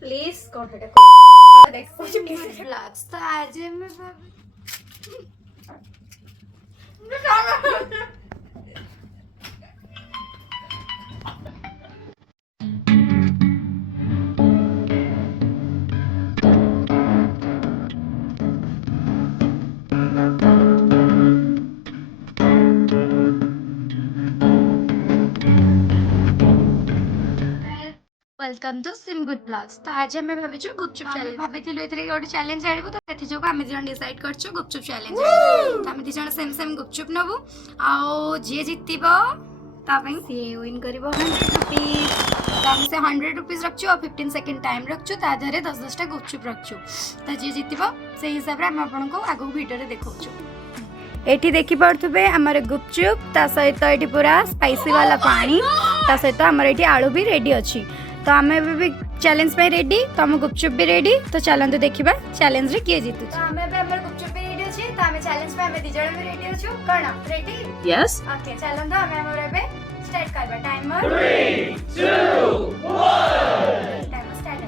Please कौन है कौन देख कुछ प्लीज ब्लॉग्स तो आज मैं welcome to Sim Good Blogs. तो आज आम भाविचु गुपचुप चैलेंज भाविथिलु एथरे गोटे चैलेंज आनिबु तो सेथि जोग आमे जण डिसाइड करछु गुपचुप चैलेंज आनिबु तो आमे दी जण सेम सेम गुपचुप नबु आ जे जितिबो ता पई से विन करिवो 100 रुपीस तो आमे से 100 रुपीस रखछु और 15 सेकंड टाइम रखछु ता धरे 10 टा गुपचुप रखछु तो जे जितिबो से हिसाब रे हम आपन को आगो वीडियो रे देखौछु। एठी देखि पड़थबे हमर गुपचुप ता सहित एठी पूरा स्पाइसी वाला पानी ता सहित हमर एठी आलू भी रेडी अछि तो आम भी चैलेंज पे रेडी तो हम गुपचुप भी रेडी तो चलते देखा चैलेंज रे किए जीतु तो हमें हमर गुपचुप भी रेडी अछि तो हमें चैलेंज पे हमें दिजण भी रेडी अछु कणा रेडी यस ओके चलंदो हमें हमर एबे स्टार्ट करबा टाइमर 3 2 1 टाइमर स्टार्ट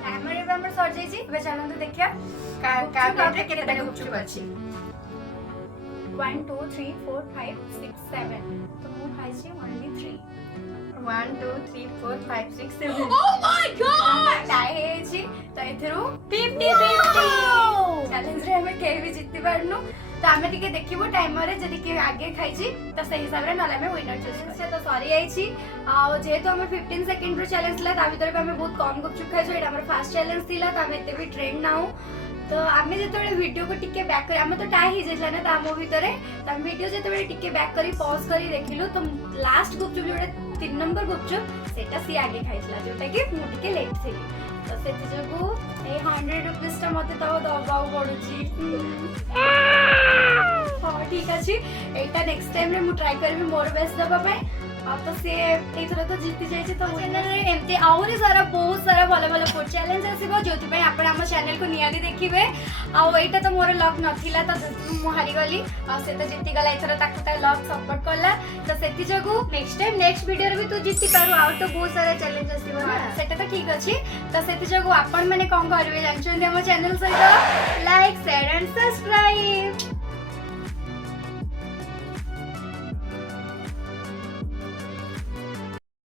टाइमर एबे हमर सर जाई छी एबे चलंदो देखिया का प्लेट रे केते गुपचुप अछि 1 2 3 4 5 6 7 तो मु खाइ छी only 3 1 2 3 4 5 6 7 Oh my god! Tie हेछि तो एथरु 50 50 चैलेंज रे हमें के भी जित्ति पारनु तो हमें टिके देखिबो टाइमर रे जदी के आगे खाइ छी तो सही हिसाब रे नले में विनर चूज करछे तो सॉरी आई छी आ जेहेतु हमें 15 सेकंड रो चैलेंज ला ता भीतर हमें बहुत कम गुपचुप खाइ छी एटा हमर फर्स्ट चैलेंज थिला तो हमें एते भी ट्रेंड नाउ तो आमे जेतबे वीडियो को टिके बैक करी आमे तो टाई ही जेतला ना तामो भीतरे त हम वीडियो जेतबे टिके बैक करी पॉज करी देखिलु तो लास्ट गुपचुप जोडे 3 नंबर गुपचुप सेटा सी आगे खाइछला जोटा कि मु टिके लेट थिली तो सेति जगु ए 100 रुपीस ता मते तो दबाउ पडुची हां ठीक अछि एटा नेक्स्ट टाइम रे मु ट्राई करबी मोर बेस्ट दबा पय अब तो से एथरा तो जीति जाय छै तो चैनल रे एमते आउरी सारा बहुत सारा भलो भलो फूड चैलेंज आसीबो जोति पय आपण हम चैनल को नियादी देखिबे आ एटा तो मोर लक नथिला तो मु हारी गली आ से तो जीति गला एथरा ताकू ता लक सपोर्ट करला तो सेति जगु नेक्स्ट टाइम नेक्स्ट वीडियो रे भी तू जीति पारू आ तो बहुत सारा चैलेंज आसीबो ना सेटा तो ठीक अछि तो सेति जगु आपण माने कोन करबे जानछन हम चैनल सहित लाइक शेयर एंड सब्सक्राइब